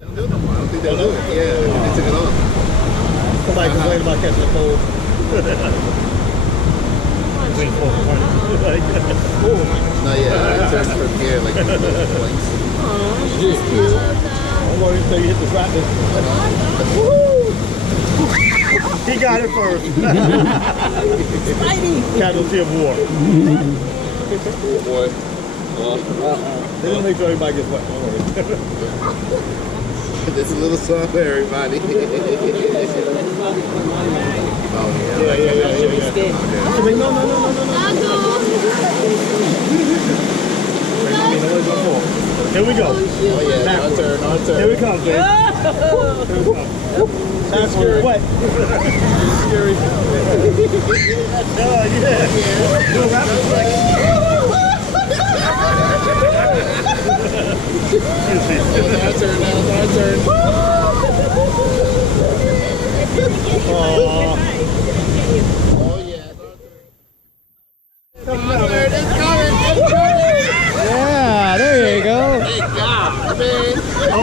Don't do it no more. I don't think they'll do it. Yeah, they took it off. Somebody complained about catching a cold. No, yeah, it turns from here like these little points. She's cute. I'm going until you hit the flat He got it first. Spidey. Casualty of war. Oh boy. They didn't make sure everybody gets wet. Don't worry. It's a little soft for everybody. Oh yeah. No. Here we go. Oh yeah, our turn. Here we come, Jay. That's scary. What? Scary. Oh yeah. Do a rapid flex. Our turn. Oh yeah. it's coming. Yeah, there you go. Thank God, man. I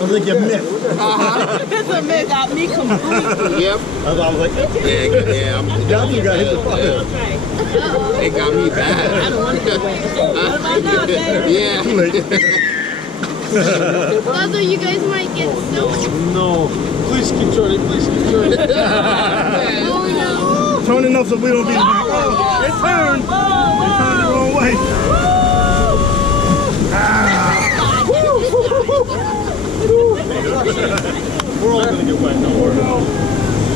was like, you missed. This one got me completely. Yep. I was like, Yeah. Johnson got hit the fire. It got me bad. I don't want to go away. What am I not, baby? Yeah. Too late. Although you guys might get soaked. No. Please keep turning. Oh, no. Turn enough so we don't be back. Oh, it turned. It turned the wrong way. We're all going to get wet. Don't worry.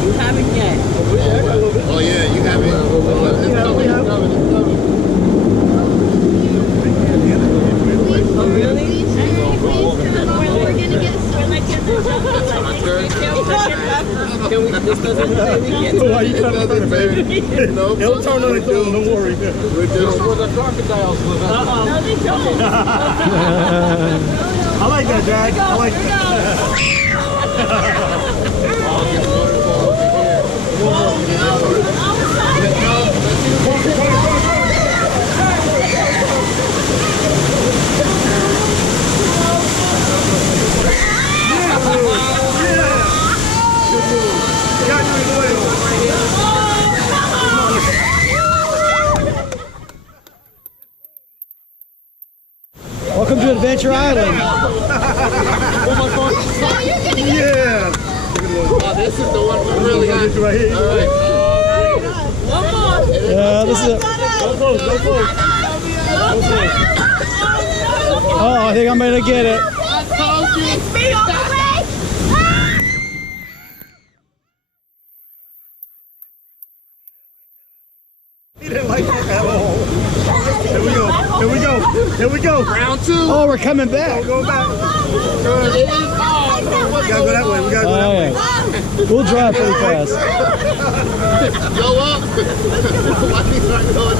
You haven't yet. Oh yeah, you have it. It's coming. Oh, really? Please, because we're going to get soaked. Can we just go to the baby? Why you trying to turn it, baby? Nope. It'll turn on its own, don't worry. We're just Where the crocodiles live. No, they don't. I like that, Dad. I like that. Welcome to Adventure Island. Yeah. Oh, this is the one we really got. Right here. All right. One more. Yeah, this is it. Go close. Oh, I think I'm gonna get it. It's me all the way. He didn't like that at all. Here we go. Round two. Oh, we're coming back. Go back. We gotta go that way. We'll drive pretty fast. Go up. Why are you not going